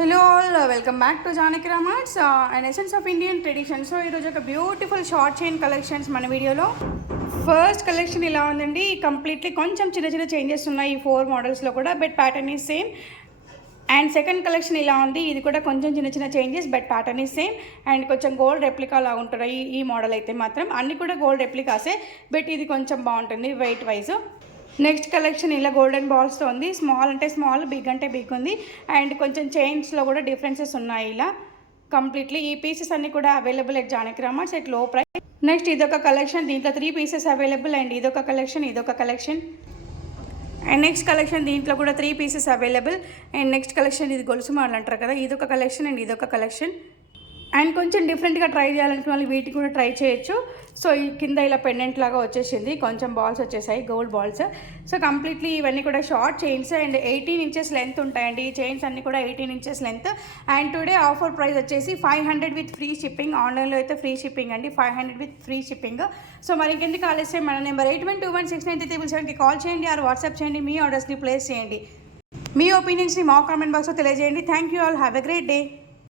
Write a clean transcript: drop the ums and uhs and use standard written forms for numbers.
Hello all welcome back to Janaki Ram Arts and essence of Indian tradition. So ఈరోజు ఒక beautiful short chain collections మన వీడియోలో. First collection ఇలా ఉందండి. కంప్లీట్లీ కొంచెం చిన్న చిన్న చేంజెస్ ఉన్నాయి ఈ 4 మోడల్స్లో కూడా, but pattern is same. And second collection ఇలా ఉంది. ఇది కూడా కొంచెం చిన్న చిన్న changes, but pattern is same. And కొంచెం గోల్డ్ రెప్లికా లా ఉంటున్నాయి ఈ మోడల్ అయితే మాత్రం. అన్నీ కూడా గోల్డ్ రెప్లికాసే, బట్ ఇది కొంచెం బాగుంటుంది వెయిట్ వైజ్. నెక్స్ట్ కలెక్షన్ ఇలా గోల్డెన్ బాల్స్తో ఉంది. స్మాల్ అంటే స్మాల్, బిగ్ అంటే బిగ్ ఉంది. అండ్ కొంచెం చైన్స్లో కూడా డిఫరెన్సెస్ ఉన్నాయి ఇలా. కంప్లీట్లీ ఈ పీసెస్ అన్నీ కూడా అవైలబుల్ ఎట్ జానకి రామార్ట్స్ ఎట్ లో ప్రైస్. నెక్స్ట్ ఇదొక కలెక్షన్, దీంట్లో 3 పీసెస్ అవైలబుల్. అండ్ ఇదొక కలెక్షన్, ఇదొక కలెక్షన్. అండ్ నెక్స్ట్ కలెక్షన్, దీంట్లో కూడా 3 pieces available. And next collection ఇది గొలుసు మోడల్ అంటారు కదా, ఇదొక కలెక్షన్ అండ్ ఇదొక కలెక్షన్. అండ్ కొంచెం డిఫరెంట్గా ట్రై చేయాలనుకున్న వాళ్ళు వీటికి కూడా ట్రై చేయొచ్చు. సో ఈ కింద ఇలా పెండెంట్ లాగా వచ్చేసింది, కొంచెం బాల్స్ వచ్చేసాయి, గోల్డ్ బాల్స్. సో కంప్లీట్లీ ఇవన్నీ కూడా short chains and 18 inches length ఉంటాయండి. ఈ చైన్స్ అన్నీ కూడా 18 inches length. And today offer price వచ్చేసి 500 విత్ ఫ్రీ షిప్పింగ్. ఆన్లైన్లో అయితే ఫ్రీ షిప్పింగ్ అండి, 500 విత్ ఫ్రీ షిప్పింగ్. సో మరి ఇంకెందుకు ఆలస్యం, మన నెంబర్ 81216937కి కాల్ చేయండి ఆర్ వాట్సాప్ చేయండి. మీ ఆర్డర్స్ని ప్లేస్ చేయండి. మీ ఒపీనియన్స్ని మా కామెంట్ బాక్స్లో తెలియజేయండి. Thank you all, have a great day.